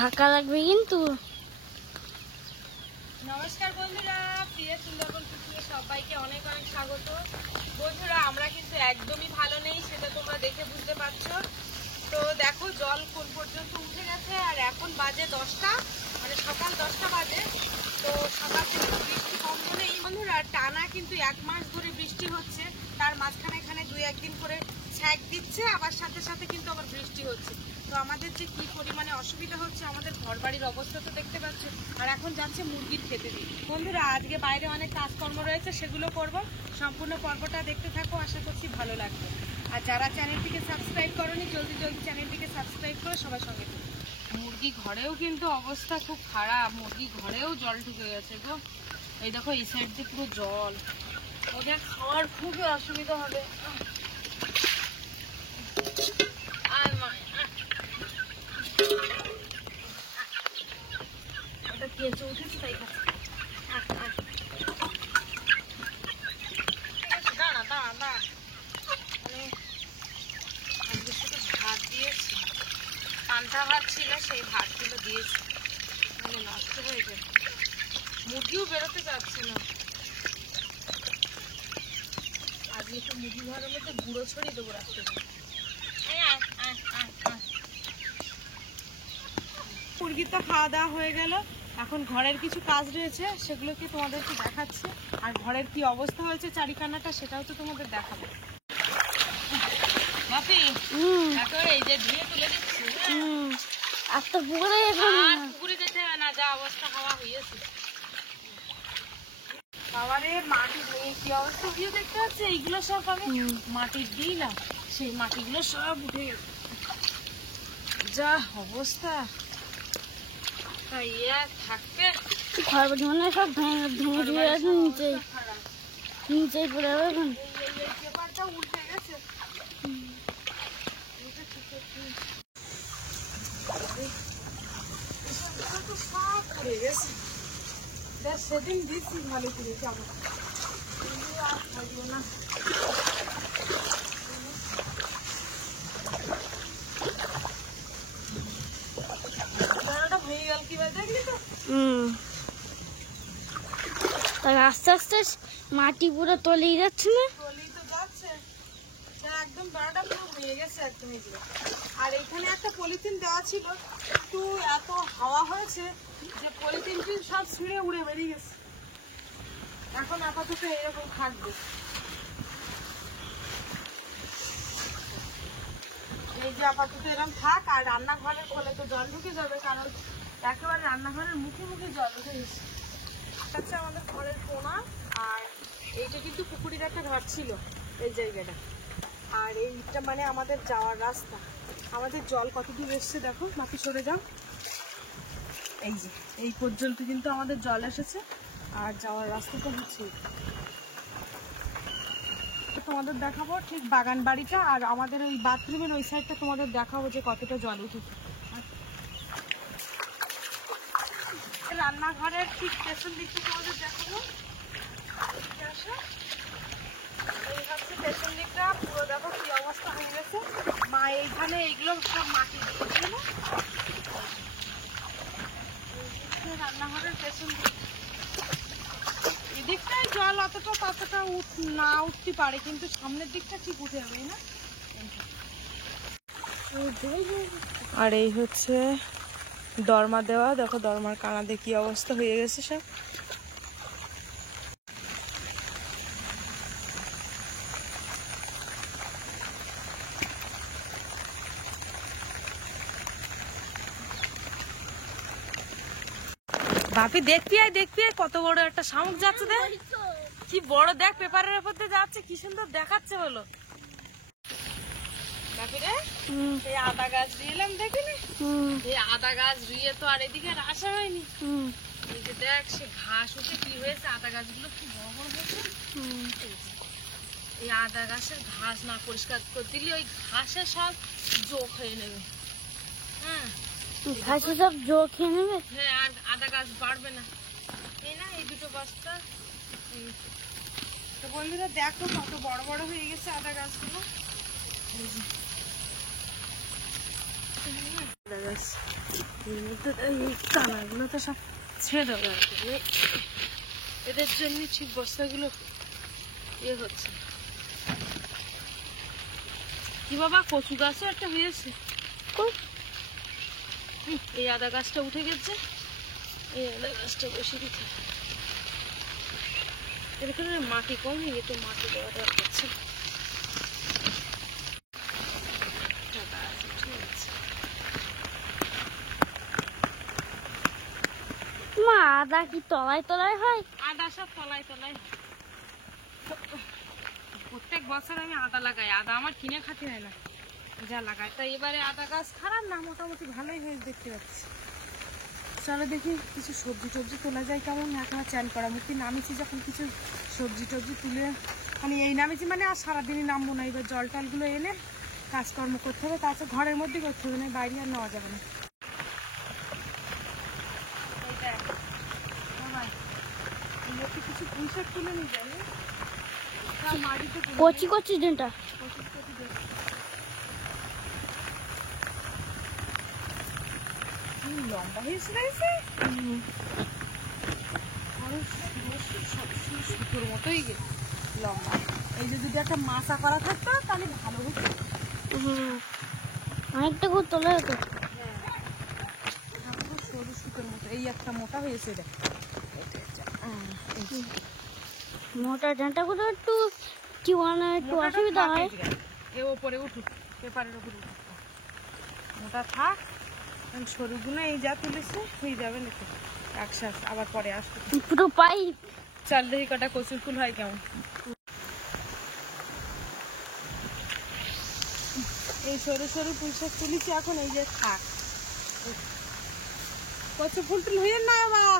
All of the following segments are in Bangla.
ধাক্কা লাগবে কিন্তু। নমস্কার বন্ধুরা, প্রিয় সুন্দরবন কুকিংয়ে সবাইকে অনেক অনেক স্বাগত। বন্ধুরা, আমরা কিন্তু একদমই ভালো নেই, সেটা তোমরা দেখে বুঝতে পারছো। তো দেখো জল কোন পর্যন্ত উঠে গেছে, আর এখন বাজে 10টা, মানে সকাল 10টা বাজে। তো সকাল থেকে বৃষ্টি কম নেই বন্ধুরা, টানা কিন্তু 1 মাস ধরে বৃষ্টি হচ্ছে। তার মাঝখানে এখানে 2-1 দিন করে ছ্যাঁক দিচ্ছে, আবার সাথে সাথে কিন্তু আবার বৃষ্টি হচ্ছে। তো আমাদের যে কি পরিমাণে অসুবিধা হচ্ছে, আমাদের ঘরবাড়ির অবস্থা তো দেখতে পাচ্ছ। আর এখন যাচ্ছে মুরগির খেতে দিই। বন্ধুরা, আজকে বাইরে অনেক কাজকর্ম রয়েছে, সেগুলো করব। সম্পূর্ণ পর্বটা দেখতে থাকো, আশা করছি ভালো লাগবে। আর যারা চ্যানেলটিকে সাবস্ক্রাইব করোনি, জলদি জলদি চ্যানেলটিকে সাবস্ক্রাইব করো সবার সঙ্গে। মুরগি ঘরেও কিন্তু অবস্থা খুব খারাপ, মুরগি ঘরেও জল ঢুকে গেছে গো। এই দেখো এই সাইড দিয়ে পুরো জল, ওদের খাওয়ার খুবই অসুবিধা হবে। ওটা কেঁচো উঠেছে তাই দাঁড়া দাঁড়া দাঁড়া, মানে আজকে শুধু ভাত দিয়েছি, পান্তা ভাত ছিল, সেই ভাতগুলো দিয়েছি, মানে নষ্ট হয়ে গেছে। মুরগিও বেরোতে চাচ্ছে না। আজকে একটু মুরগি ঘরের মধ্যে গুঁড়ো ছড়িয়ে দেবো রাখতে। মুরগির তো খাওয়া দাওয়া হয়ে গেল, এখন ঘরের কিছু কাজ রয়েছে, সেগুলোকে তোমাদেরকে দেখাচ্ছে। আর ঘরের কি অবস্থা হয়েছে চারিখানাটা, সেটাও তো তোমাদের দেখাবো। বাপি, এখন এই যে ধুয়ে তুলে দিচ্ছি। আর তো পুকুরে যেতে হবে না, যা অবস্থা খাওয়া হয়েছে। বাবারে, মাটি ধুয়ে কি অবস্থা হয়ে দেখতে পাচ্ছে। এইগুলো সব আমি মাটির দিলাম, সেই মাটিগুলো সব উঠে গেছে, যা অবস্থা। থাকবে ঘর বাড়ি মানে সব ভেঙে দিয়ে আছে, নিচেই পড়ে যাবে। এখন পেপারটা উঠে গেছে। সব পড়ে গেছে, সেদিন দিচ্ছি ভালো করে যাবো আর থাকবো না। হয়ে গেল কিভাবে দেখলি তো। আস্তে আস্তে মাটি পুরো তলিয়ে যাচ্ছে না, তলিয়ে তো যাচ্ছে, একদম বেড়াটা পুরো হয়ে গেছে একদম। আর এখানে একটা পলিথিন দেওয়া ছিল, একটু এত হাওয়া হয়েছে যে পলিথিনটি সব ছিঁড়ে উড়ে বেরিয়ে গেছে। এখন আপাতত এরকম থাকবে। এই যে আপাতত এরকম থাক। আর রান্নাঘরের খোলে তো জল ঢুকে যাবে, কারণ একেবারে রান্নাঘরের মুখে মুখে জল উঠে গেছে। আচ্ছা, আমাদের ঘরের কোনা, আর এইটা কিন্তু পুকুরের একটা ঘর ছিল এই জায়গাটা। আর এইটা মানে আমাদের যাওয়ার রাস্তা। আমাদের জল কতদূর এসছে দেখো, বাকি সরে যাও। এই যে এই পর্যন্ত কিন্তু আমাদের জল এসেছে, আর যাওয়ার রাস্তাটা হচ্ছে তোমাদের দেখাবো ঠিক বাগান বাড়িটা। আর আমাদের ওই বাথরুমের ওই সাইডটা তোমাদের দেখাবো যে কতটা জল উঠেছে। রান্নাঘরের ঠিক পেছন দিকটা তোমাদের দেখাবো। এই হচ্ছে পেছন দিকটা, পুরো দেখো কি অবস্থা হয়ে গেছে। মা এইখানে এইগুলো সব মাটি দিয়ে দিল। রান্নাঘরের পেছন দিক, এদিকটাই জল অতটা না উঠতে পারে, কিন্তু সামনের দিকটা ঠিক উঠে যাবে না। আর এই হচ্ছে দরমা দেওয়া, দেখো দরমার কানাদে কি অবস্থা হয়ে গেছে সব। বাপি, দেখবি কত বড় একটা শামুক যাচ্ছে, দেখ কি বড়, দেখ পেপারের উপর দিয়ে যাচ্ছে, কি সুন্দর দেখাচ্ছে বলো। বাপি রে, এই আদা গাছ দিলাম দেখিনি, এই আদা গাছ রুইয়ে তো আর এদিকে আসা হয়নি। এই যে দেখ, সে ঘাস উঠে কি হয়েছে, আদা গাছগুলো কি বড় বড় হয়েছে। এই আদা গাছের ঘাস না পরিষ্কার করে দিলে ওই ঘাসে সব জোক হয়ে নেবে। হ্যাঁ, ঘাসে সব জোক খেয়ে নেবে। হ্যাঁ, আর আদা গাছ বাড়বে না। এই না, এই দুটো বস্তা। তো বন্ধুরা দেখো কত বড় বড় হয়ে গেছে আদা গাছগুলো। আদা গাছ এর মধ্যে এই কানাগুলো তো সব ছেড়ে দেওয়া এদের জন্য ঠিক বস্তাগুলো ইয়ে হচ্ছে। কি বাবা, কচু গাছও একটা হয়েছে। এই আদা গাছটা উঠে গেছে, এই আদা গাছটা বসে দিতে এখানে মাটি কম হয়ে গেছে, মাটি দেওয়া দরকার আছে। মা আদা কি তলায় তলায় হয়? আদা সব তলায় তলায়। প্রত্যেক বছর আমি আদা লাগাই, আদা আমার কিনে খাতে হয় না, যা লাগাই। তাই এবারে আদা গাছ খারাপ না, মোটামুটি ভালোই হয়েছে দেখতে পাচ্ছি। চলো দেখি কিছু সবজি টবজি তোলা যায় কেমন। এখন চ্যান করা মুক্তি নামিছি, যখন কিছু সবজি টবজি তুলে আমি এই নামিছি মানে আর সারাদিনই নামবো না। এবার জল টলগুলো এনে কাজকর্ম করতে হবে, তাছাড়া ঘরের মধ্যে করতে হবে না, বাইরে আর নেওয়া যাবে না। কিছু পুঁইশাক তুলে নিয়ে যাবে, কচি কচি ডিমটা লম্বা হয়েছে সুতোর মতোই লম্বা। এই যে যদি একটা মাছা করা থাকতো তাহলে ভালো হতো। অনেকটা করে তোলা হতো। সরু সুতোর মতো এই একটা মোটা হয়েছে। মোটা ডাঁটা গুলো একটু কি মানে একটু অসুবিধা হয়। এ ওপরে উঠুক, পেপারের উপরে উঠুক, মোটা থাক। সরুগুলো এই যা তুলেছে হয়ে যাবে নাকি একসাথে, আবার পরে আসবে পুরো পাইপ। চাল দেখি কটা কচুর ফুল হয় কেমন। এই সরু সরু পুঁইশাক তুলেছি, এখন এই যে থাক। কচুর ফুল টুল হইয়েন না বাবা,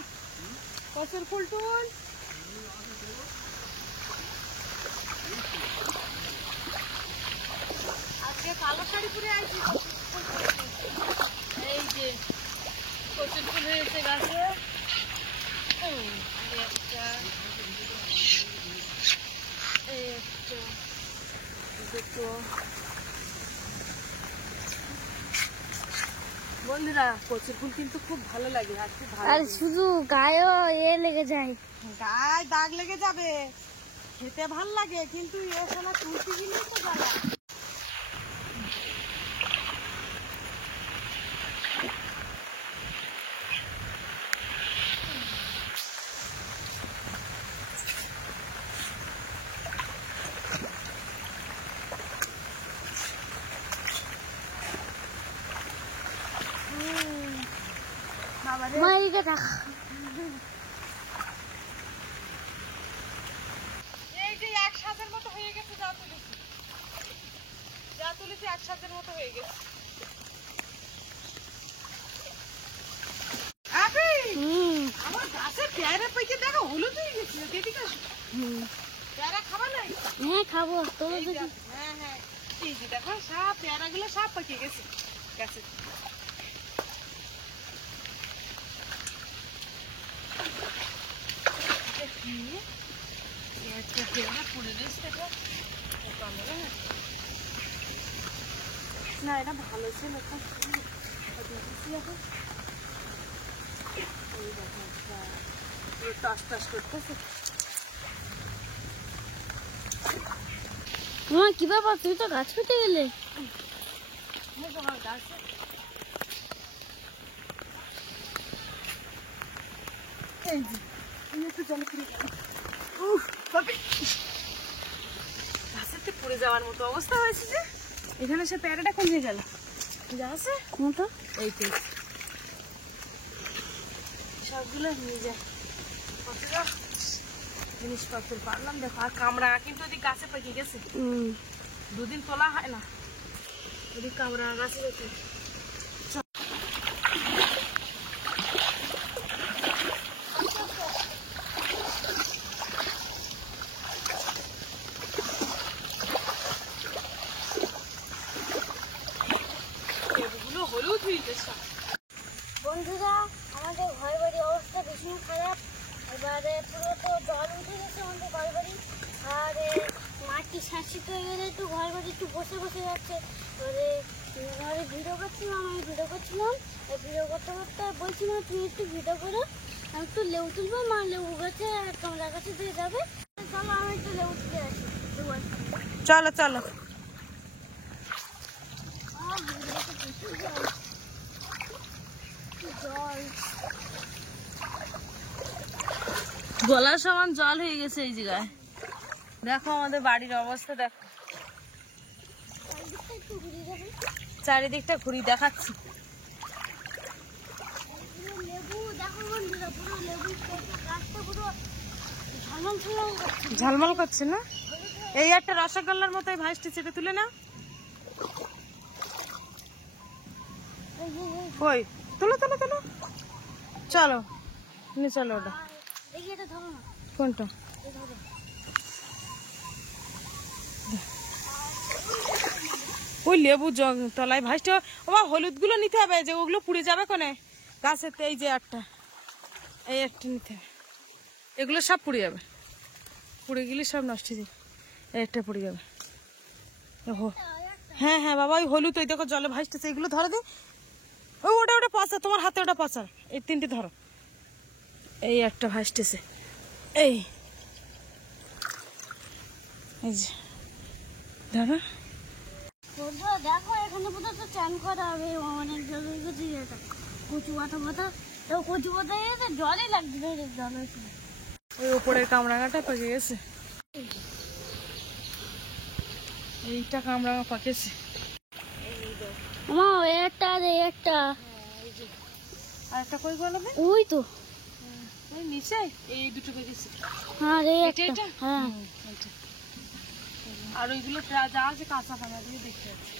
কচুর ফুল টুল আজকে কালো শাড়ি পরে আইছি। এই যে কচুর ফুল হয়েছে গাছে, বন্ধুরা কচুর ফুল কিন্তু খুব ভালো লাগে, আর খুব ভালো। আর শুধু গায়েও এ লেগে যায়, গায়ে দাগ লেগে যাবে, খেতে ভাল লাগে কিন্তু এ সময় তুলতে গেলেই তো জ্বালা। মাইকে থাক। এই যে এক সাজের মতো হয়ে গেছে, যা তুলেছি এক সাজের মতো হয়ে গেছে। আমার গাছের পেয়ারা পেকে দেখো হলুদ হয়ে গেছে, পেয়ারা খাবা নাই? হ্যাঁ খাবো তো। হ্যাঁ হ্যাঁ, এই যে দেখো সব পেয়ারা গুলো সব পেকে গেছে গাছে। না এটা ভালো ছিল, টাস টাস করতেছে। তোমার কি ব্যাপার, তুই তো গাছ কেটে গেলে। পড়ে যাওয়ার মতো অবস্থা হয়েছে যে এখানে সে প্যারাটা কমে গেল। যা আছে মতো এই তো সবগুলো নিয়ে যায়, জিনিসপত্র পারলাম। দেখো আর কামড়া কিন্তু ওদিক গাছে পেকে গেছে, দুদিন তোলা হয় না, ওদিক কামড়া গাছে পেকে। বন্ধুরা, আমাদের ঘর বাড়ির অবস্থা ভীষণ খারাপ। এবারে পুরো তো জল উঠে গেছে আমাদের ঘর বাড়ি, আর মাটি শীত হয়ে গেলে একটু ঘরে ঘরে একটু বসে বসে যাচ্ছে। এবারে ঘরে ভিডিও করছিলাম, আমি ভিডিও করছিলাম, ভিডিও করতে করতে বলছিলাম তুমি একটু ভিডিও করো, আমি একটু লেবু তুলবো, মা লেবু গাছে তোমরা কাছে দিয়ে যাবে, চলো আমি একটু লেবু তুলে আসি। চলো চলো। গলার সমান জল হয়ে গেছে এই জায়গায়। দেখো আমাদের বাড়ির অবস্থা, দেখো চারিদিকটা ঘুরি দেখাচ্ছি। ঝলমল করছে না? এই একটা রসগোল্লার মতো ভাইসটি ছেড়ে তুলে না, কই তুলো তুলো তুলো, চলো নিয়ে চলো। ওটা কোনটা? ওই লেবু তলায় ভাসতে। ও হলুদ গুলো নিতে হবে, যে ওগুলো পুড়ে যাবে কোনে গাছের। এই যে একটা, এই একটা নিতে হবে, এগুলো সব পুড়ে যাবে, পুড়ে গেলে সব নষ্ট হয়ে যাবে। এই একটা পুড়ে যাবে। ওহো হ্যাঁ হ্যাঁ বাবা, ওই হলুদ ওই দেখো জলে ভাসতেছে, এগুলো ধরো দে। ওটা ওটা পচা, তোমার হাতে ওটা পচা। এই তিনটে ধরো, এই একটা ভাসতেছে। এই এই যে ধরো। দেখো এখানে বোধহয় তো চান করা হবে, অনেক জল হয়ে গেছে। কচু পাতা পাতা, কচু পাতা জলই লাগছে, জল হয়েছে। ওই উপরের কামরাঙাটা পেকে গেছে, এইটা কামরাঙা পাকেছে। আমার একটা আর একটা, আর একটা কই গেল? ওই তো ওই নিচে এই দুটো পেকেছে। হ্যাঁ এটা হ্যাঁ। আর ওইগুলো যা আছে কাঁচা পাতা দিয়ে দেখতে পাচ্ছি,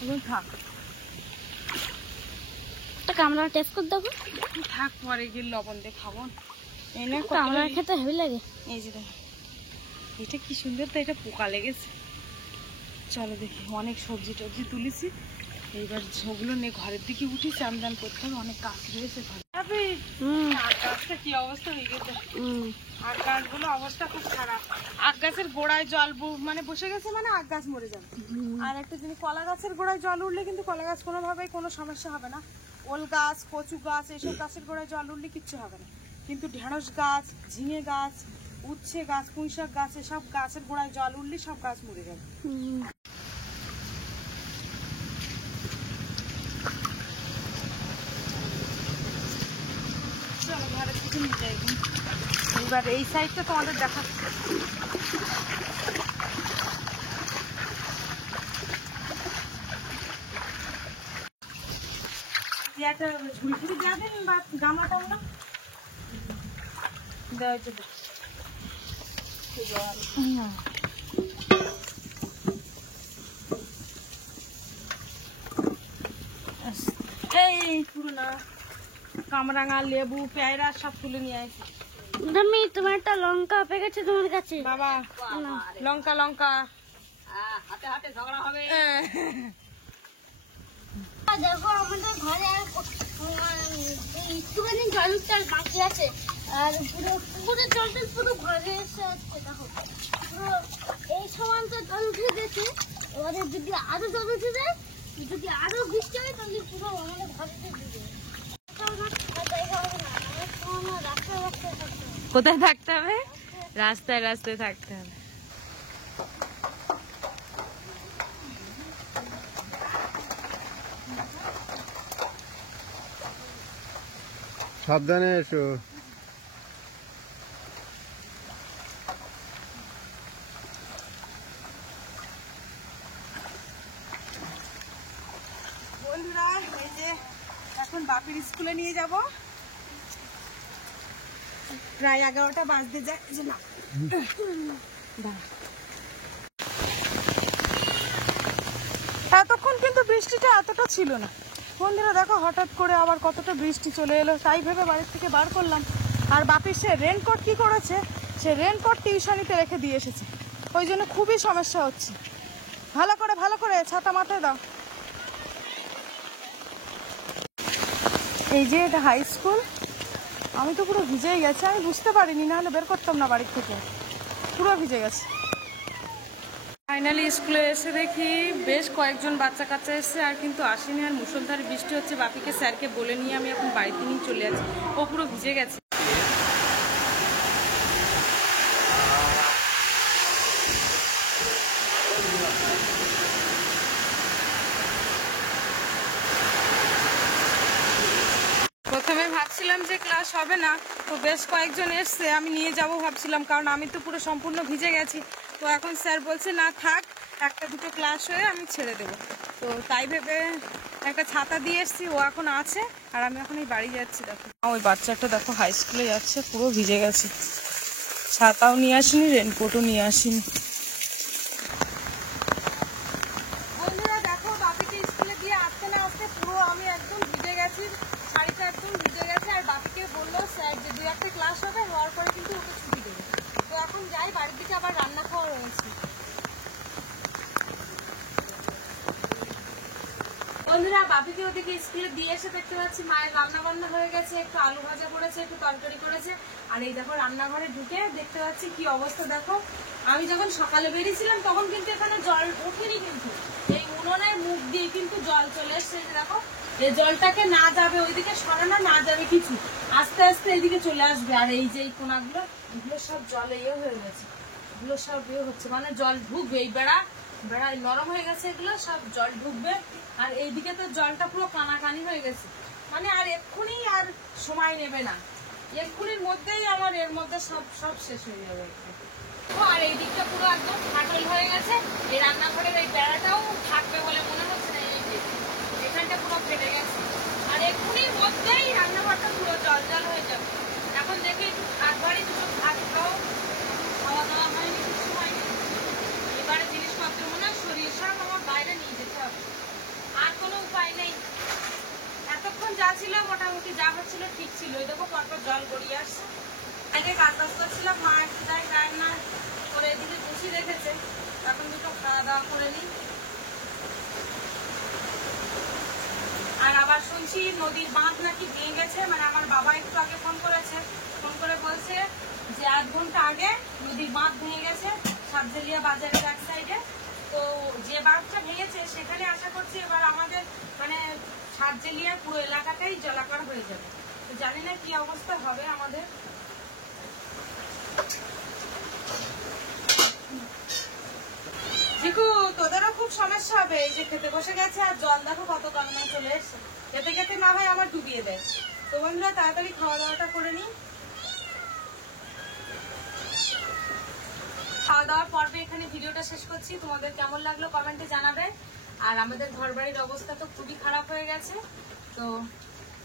ওগুলো থাক। একটা কামড়া টেস্ট করে দেখো। থাক, পরে গিয়ে লবণ দিয়ে খাবো। এই না কামড়া খেতে হেভি লাগে। এই যে দেখো, এটা কি সুন্দর তো, এটা পোকা লেগেছে। চলো দেখি, অনেক সবজি টবজি তুলেছি, এইবার ওগুলো নিয়ে ঘরের দিকে উঠি, চান দান করতে হবে, অনেক কাজ রয়েছে ঘরে। আখ গাছটা কি অবস্থা হয়ে গেছে, আখ গাছগুলো অবস্থা খুব খারাপ। আখ গাছের গোড়ায় জল মানে বসে গেছে, মানে আখ গাছ মরে যাবে। আর একটা জিনিস, কলা গাছের গোড়ায় জল উঠলে কিন্তু কলা গাছ কোনোভাবেই কোনো সমস্যা হবে না। ওল গাছ, কচু গাছ, এইসব গাছের গোড়ায় জল উঠলে কিচ্ছু হবে না। কিন্তু ঢেঁড়স গাছ, ঝিঙে গাছ, উচ্ছে গাছ, পুঁইশাক গাছ, এসব গাছের গোড়ায় জল উঠলে সব গাছ মরে যাবে। চলো ঘরের দিকে নিয়ে যাই। এইবার এই সাইডটা তোমাদের দেখাচ্ছি। একটা ঝুড়ি ঝুড়ি দেওয়া দিন, বা গামলা টামলা দেওয়া যেতে। এই পুরো না কামরাঙা, লেবু, পেয়ারা সব তুলে নিয়ে আসি। আমি তোমার একটা লঙ্কা পেয়ে গেছে তোমার কাছে। বাবা লঙ্কা লঙ্কা হাতে হাতে ঝগড়া হবে। দেখো আমাদের ঘরে একটুখানি জলের চাল বাকি আছে, আর পুরো পুকুরের জলটা পুরো ঘরে এসে আসছে। দেখো পুরো এই সমান তো জল উঠে গেছে। এবারে যদি আরো জল উঠে যায়, যদি আরো বৃষ্টি হয়, তাহলে পুরো আমাদের ঘরে ডুবে যাবে। কোথায় থাকতে হবে? রাস্তায় রাস্তায় থাকতে হবে। সাবধানে এসো। বন্ধুরা এই যে এখন বাপির স্কুলে নিয়ে যাব, প্রায় 11টা বাজতে যায়। এতক্ষণ কিন্তু বৃষ্টিটা এতটা ছিল না বন্ধুরা। দেখো হঠাৎ করে আবার কতটা বৃষ্টি চলে এলো, তাই ভেবে বাড়ির থেকে বার করলাম। আর বাপির সে রেনকোট কি করেছে, সে রেনকোট টিউশনিতে রেখে দিয়ে এসেছে, ওই জন্য খুবই সমস্যা হচ্ছে। ভালো করে ছাতা মাথায় দাও। এই যে এটা হাই স্কুল। আমি তো পুরো ভিজেই গেছে, আমি বুঝতে পারিনি, নাহলে বের করতাম না বাড়ির থেকে, পুরো ভিজে গেছে। ফাইনালি স্কুলে এসে দেখি বেশ কয়েকজন বাচ্চা কাচ্চা এসছে, আর কিন্তু আসেনি। আর মুষলধারে বৃষ্টি হচ্ছে। বাপিকে স্যারকে বলে নিয়ে আমি এখন বাড়িতে নিয়ে চলে যাচ্ছি। ও পুরো ভিজে গেছে। প্রথমে ভাবছিলাম যে ক্লাস হবে না, তো বেশ কয়েকজন এসছে, আমি নিয়ে যাব ভাবছিলাম, কারণ আমি তো পুরো সম্পূর্ণ ভিজে গেছি। তো এখন স্যার বলছে না থাক, একটা দুটো ক্লাস হয়ে আমি ছেড়ে দেবো। তো তাই ভেবে একটা ছাতা দিয়ে এসছি, ও এখন আছে। আর আমি এখন এই বাড়ি যাচ্ছি। দেখো ওই বাচ্চাটা দেখো হাই স্কুলে যাচ্ছে, পুরো ভিজে গেছে। ছাতাও নিয়ে আসিনি, রেনকোটও নিয়ে আসিনি। বন্ধুরা দেখো, বাপিকে স্কুলে দিয়ে আসতে না আসতে পুরো আমি একদম ভিজে গেছি, শাড়িটা একদম ভিজে গেছে। আর বাপিকে বললো স্যার যে 2-1টা ক্লাস হবে, হওয়ার পরে কিন্তু ওকে ছুটি দেবে। তো এখন যাই, বাড়ির দিকে আবার রান্না খাওয়া রয়েছে। বন্ধুরা বাপিকে ওদিকে স্কুলে দিয়ে এসে দেখতে পাচ্ছি মায়ের রান্না বান্না হয়ে গেছে, একটু আলু ভাজা করেছে, একটু তরকারি করেছে। আর এই দেখো রান্নাঘরে ঢুকে দেখতে পাচ্ছি কি অবস্থা। দেখো আমি যখন সকালে বেরিয়েছিলাম তখন কিন্তু এখানে জল ওঠেনি, কিন্তু এই উনুনের মুখ দিয়ে কিন্তু জল চলে এসছে। দেখো এই জলটাকে না যাবে ওইদিকে সরানো, না যাবে কিছু, আস্তে আস্তে এইদিকে চলে আসবে। আর এই যে এই কোনাগুলো, এগুলো সব জলে হয়ে গেছে, এগুলো সব হচ্ছে, মানে জল ঢুকবে। এই বেড়া নরম হয়ে গেছে, এগুলো সব জল ঢুকবে। আর এইদিকে তো জলটা পুরো কানাকানি হয়ে গেছে, মানে আর এক্ষুনি আর সময় নেবে না, এক্ষুনির মধ্যেই আমার এর মধ্যে সব সব শেষ হয়ে যাবে। আর এই দিকটা পুরো একদম ফাটল হয়ে গেছে। এই রান্নাঘরের এই বেড়াটাও থাকবে বলে মনে হচ্ছে না, এই যে এখানটা পুরো ফেটে গেছে। আর এক্ষুনির মধ্যেই রান্নাঘরটা পুরো জল জল হয়ে যাবে। এখন দেখি একটু ভাত বাড়ি, দুটো ভাত খাও, খাওয়া দাওয়া হয়নি, কিছু হয়নি। এবারে জিনিসপত্র মনে হয় সরিয়ে সব আমার বাইরে নিয়ে যেতে হবে, আর কোনো উপায় নেই। এতক্ষণ যা ছিল মোটামুটি যা হচ্ছিল ঠিক ছিল। এই দেখো পরপর জল গড়িয়ে আসছে। আগে কাজ বাজ করছিলাম, মা একটু যাই রান্না করে এদিকে বসি রেখেছে, এখন দুটো খাওয়া দাওয়া করে নিই। আর আবার শুনছি নদীর বাঁধ নাকি ভেঙে গেছে, মানে আমার বাবা একটু আগে ফোন করেছে, ফোন করে বলছে যে 1 ঘন্টা আগে নদীর বাঁধ ভেঙে গেছে সাতজেলিয়া বাজারের এক সাইডে। তো যে বাঁধটা ভেঙেছে সেখানে আশা করছি এবার আমাদের মানে সাতজেলিয়া পুরো এলাকাটাই জলাকার হয়ে যাবে। তো জানি না কি অবস্থা হবে আমাদের। দেখো তোদেরও খুব সমস্যা হবে, এই যে খেতে বসে গেছে আর জল দেখো কত কান্নায় চলে এসছে, খেতে খেতে না হয় আমার ডুবিয়ে দেয়। তো বন্ধুরা তাড়াতাড়ি খাওয়া দাওয়াটা করে নিই। খাওয়া দাওয়ার পর্বে এখানে ভিডিওটা শেষ করছি। তোমাদের কেমন লাগলো কমেন্টে জানাবে। আর আমাদের ঘরবাড়ির অবস্থা তো খুবই খারাপ হয়ে গেছে, তো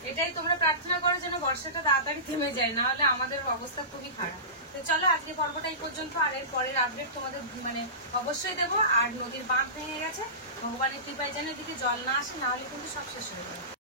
এটাই তোমরা প্রার্থনা করো যেন বর্ষাটা তাড়াতাড়ি থেমে যায়, না হলে আমাদের অবস্থা খুবই খারাপ। তো চলো আজকে পর্বটা এই পর্যন্ত, আর এর পরের আপডেট তোমাদের মানে অবশ্যই দেবো। আর নদীর বাঁধ ভেঙে গেছে, ভগবানের কৃপায় যেন এদিকে জল না আসে, না হলে কিন্তু সব শেষ হয়ে যাবে।